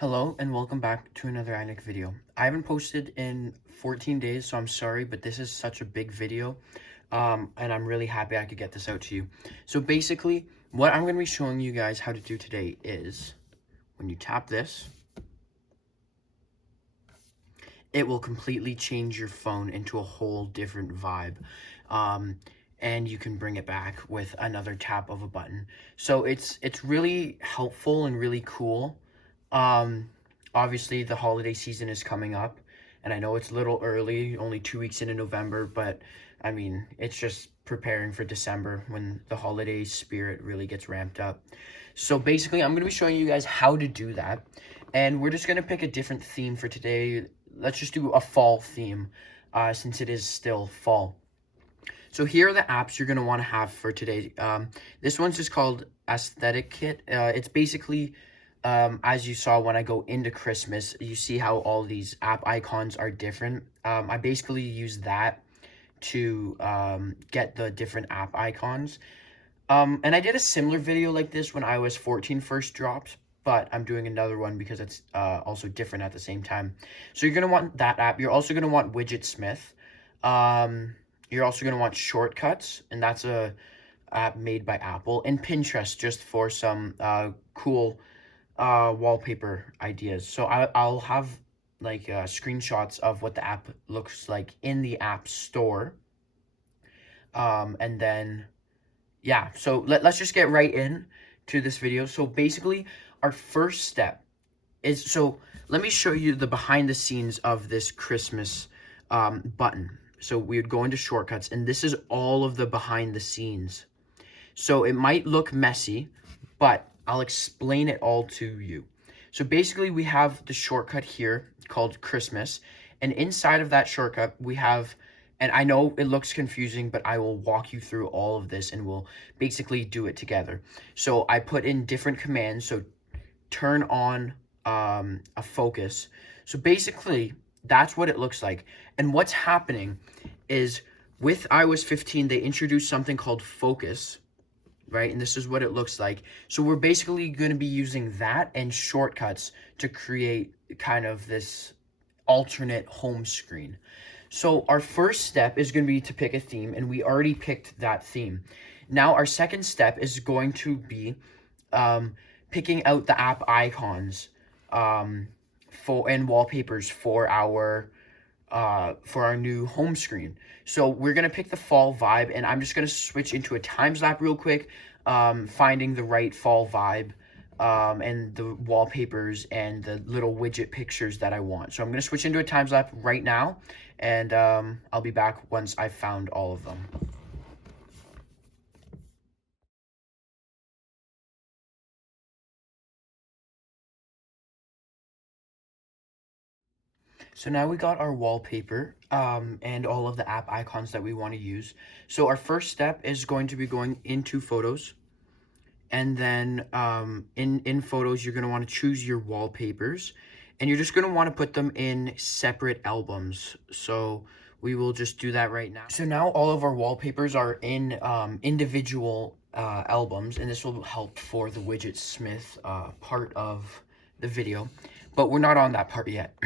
Hello and welcome back to another iNick video. I haven't posted in 14 days, so I'm sorry, but this is such a big video, and I'm really happy I could get this out to you. So basically, what I'm going to be showing you guys how to do today is, when you tap this, it will completely change your phone into a whole different vibe. And you can bring it back with another tap of a button. So it's really helpful and really cool. Obviously the holiday season is coming up, and I know it's a little early, only 2 weeks into November, but I mean, it's just preparing for December when the holiday spirit really gets ramped up. So basically, I'm going to be showing you guys how to do that, and we're just going to pick a different theme for today. Let's just do a fall theme, since it is still fall. So here are the apps you're going to want to have for today. This one's just called Aesthetic Kit. It's basically, as you saw when I go into Christmas, you see how all these app icons are different. I basically use that to get the different app icons. And I did a similar video like this when iOS 14 first dropped, but I'm doing another one because it's also different at the same time. So you're going to want that app. You're also going to want Widgetsmith. You're also going to want Shortcuts, and that's a app made by Apple, and Pinterest, just for some cool wallpaper ideas. So I'll have like screenshots of what the app looks like in the App Store. And then, yeah, so let's just get right in to this video. So basically, our first step is, so let me show you the behind the scenes of this Christmas button. So we would go into Shortcuts, and this is all of the behind the scenes. So it might look messy, but I'll explain it all to you. So basically, we have the shortcut here called Christmas, and inside of that shortcut, we have, and I know it looks confusing, but I will walk you through all of this, and we'll basically do it together. So I put in different commands. So turn on a focus. So basically, that's what it looks like. And what's happening is, with iOS 15, they introduced something called focus, right? And this is what it looks like. So we're basically going to be using that and Shortcuts to create kind of this alternate home screen. So our first step is going to be to pick a theme, and we already picked that theme. Now our second step is going to be picking out the app icons and wallpapers for our new home screen. So we're gonna pick the fall vibe, and I'm just gonna switch into a time lapse real quick, finding the right fall vibe, and the wallpapers and the little widget pictures that I want. So I'm gonna switch into a time lapse right now, and I'll be back once I've found all of them. So now we got our wallpaper and all of the app icons that we want to use. So our first step is going to be going into Photos. And then in Photos, you're going to want to choose your wallpapers. And you're just going to want to put them in separate albums. So we will just do that right now. So now all of our wallpapers are in individual albums. And this will help for the Widgetsmith part of the video. But we're not on that part yet.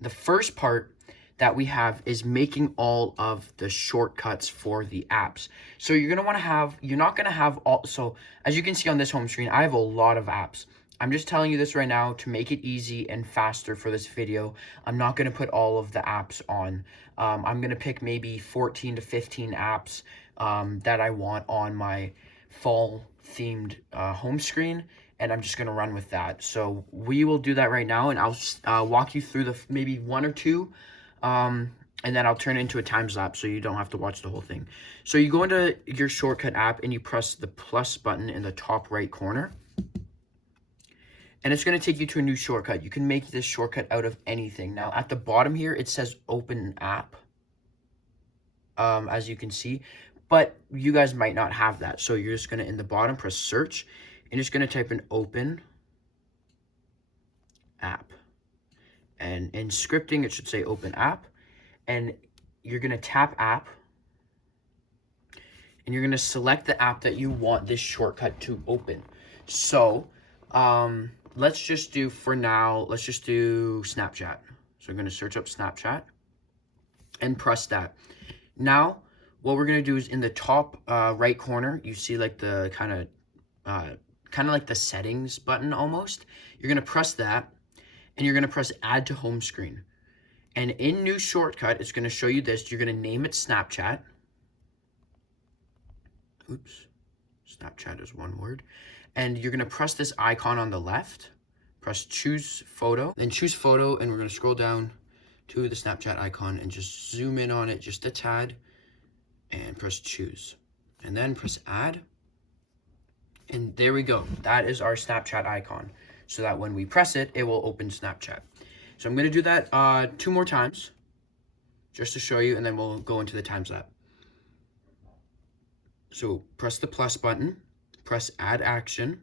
The first part that we have is making all of the shortcuts for the apps. So you're gonna want to have, you're not gonna have all, so as you can see on this home screen, I have a lot of apps. I'm just telling you this right now to make it easy and faster for this video. I'm not gonna put all of the apps on. I'm gonna pick maybe 14 to 15 apps that I want on my fall themed home screen, and I'm just going to run with that. So we will do that right now, and I'll walk you through the maybe one or two, and then I'll turn it into a time lapse so you don't have to watch the whole thing. So you go into your shortcut app, and you press the plus button in the top right corner, and it's going to take you to a new shortcut. You can make this shortcut out of anything. Now at the bottom here, it says open app, as you can see, but you guys might not have that. So you're just going to, in the bottom, press search, and just going to type in open app. And in scripting, it should say open app. And you're going to tap app. And you're going to select the app that you want this shortcut to open. So let's just do, for now, let's just do Snapchat. So I'm going to search up Snapchat and press that. Now, what we're going to do is in the top right corner, you see like the kind of like the settings button almost. You're going to press that, and you're going to press add to home screen. And in new shortcut, it's going to show you this. You're going to name it Snapchat. Oops. Snapchat is one word. And you're going to press this icon on the left. Press choose photo. Then choose photo, and we're going to scroll down to the Snapchat icon and just zoom in on it just a tad. And press choose. And then press add. And there we go. That is our Snapchat icon. So that when we press it, it will open Snapchat. So I'm going to do that 2 more times just to show you, and then we'll go into the time lapse. So press the plus button, press add action,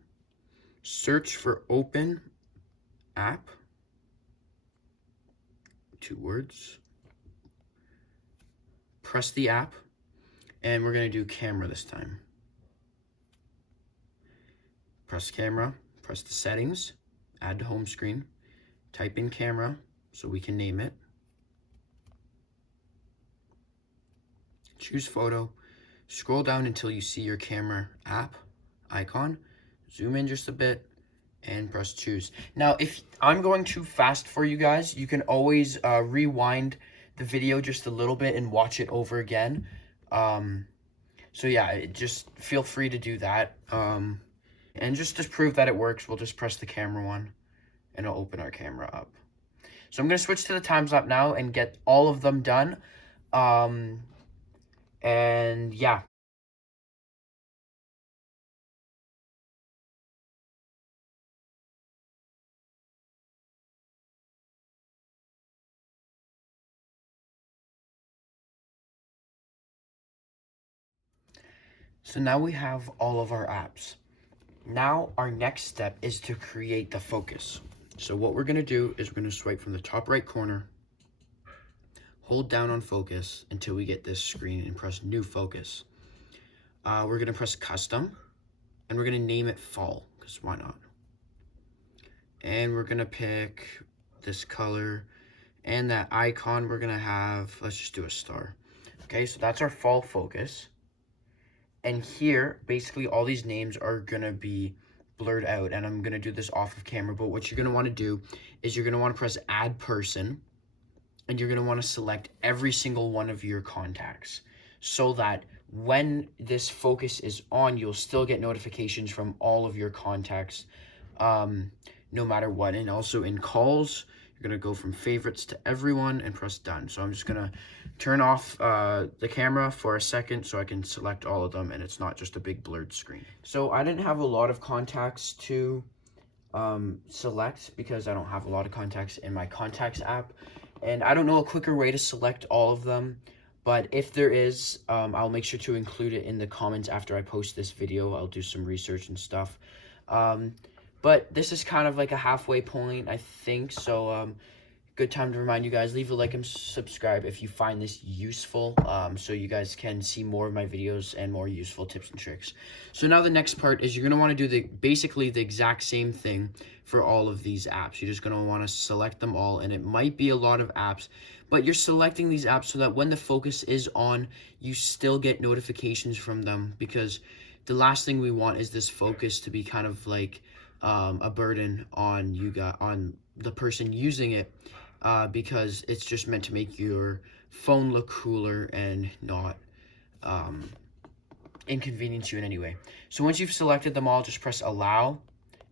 search for open app, 2 words, press the app, and we're going to do camera this time. Press camera, press the settings, add to home screen, type in camera so we can name it, choose photo, scroll down until you see your camera app icon, zoom in just a bit, and press choose. Now, if I'm going too fast for you guys, you can always rewind the video just a little bit and watch it over again. So yeah, just feel free to do that. And just to prove that it works, we'll just press the camera one, and it'll open our camera up. So I'm going to switch to the time lapse now and get all of them done. And yeah. So now we have all of our apps. Now our next step is to create the focus. So what we're going to do is we're going to swipe from the top right corner, hold down on focus until we get this screen, and press new focus. We're going to press custom, and we're going to name it fall, because why not? And we're going to pick this color, and that icon we're going to have, let's just do a star. Okay, so that's our fall focus. And here, basically all these names are going to be blurred out, and I'm going to do this off of camera, but what you're going to want to do is you're going to want to press add person, and you're going to want to select every single one of your contacts so that when this focus is on, you'll still get notifications from all of your contacts, no matter what. And also in calls, you're going to go from favorites to everyone and press done. So I'm just going to turn off the camera for a second so I can select all of them and it's not just a big blurred screen. So I didn't have a lot of contacts to select because I don't have a lot of contacts in my contacts app, and I don't know a quicker way to select all of them, but if there is, I'll make sure to include it in the comments after I post this video. I'll do some research and stuff, but this is kind of like a halfway point, I think. So good time to remind you guys, leave a like and subscribe if you find this useful, so you guys can see more of my videos and more useful tips and tricks. So now the next part is you're going to want to do basically the exact same thing for all of these apps. You're just going to want to select them all, and it might be a lot of apps, but you're selecting these apps so that when the focus is on, you still get notifications from them, because the last thing we want is this focus to be kind of like a burden on you guys, on the person using it, because it's just meant to make your phone look cooler and not inconvenience you in any way. So once you've selected them all, just press allow,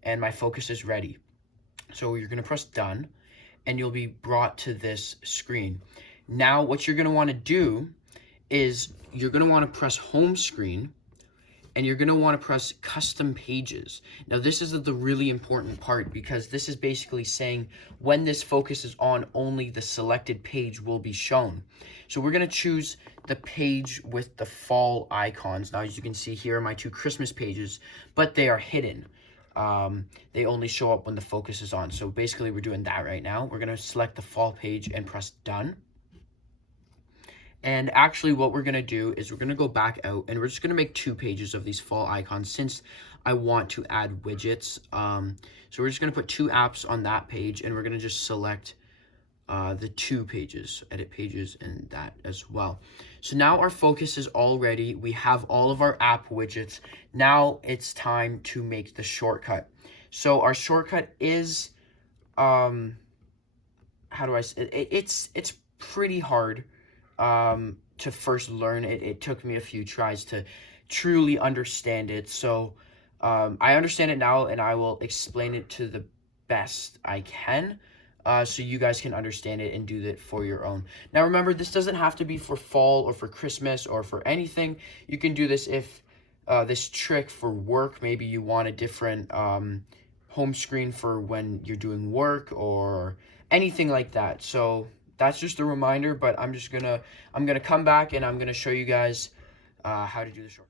and my focus is ready. So you're going to press done, and you'll be brought to this screen. Now what you're going to want to do is you're going to want to press home screen, and you're going to want to press custom pages. Now this is the really important part, because this is basically saying when this focus is on, only the selected page will be shown. So we're going to choose the page with the fall icons. Now as you can see, here are my 2 Christmas pages, but they are hidden. They only show up when the focus is on. So basically we're doing that right now. We're going to select the fall page and press done. And actually what we're going to do is we're going to go back out and we're just going to make 2 pages of these fall icons since I want to add widgets. So we're just going to put 2 apps on that page, and we're going to just select the 2 pages, edit pages, and that as well. So now our focus is all ready. We have all of our app widgets. Now it's time to make the shortcut. So our shortcut is, how do I say it? It's pretty hard to first learn it. It took me a few tries to truly understand it. So I understand it now, and I will explain it to the best I can, so you guys can understand it and do that for your own. Now remember, this doesn't have to be for fall or for Christmas or for anything. You can do this if this trick for work, maybe you want a different home screen for when you're doing work or anything like that. So that's just a reminder, but I'm gonna come back and I'm gonna show you guys how to do the short.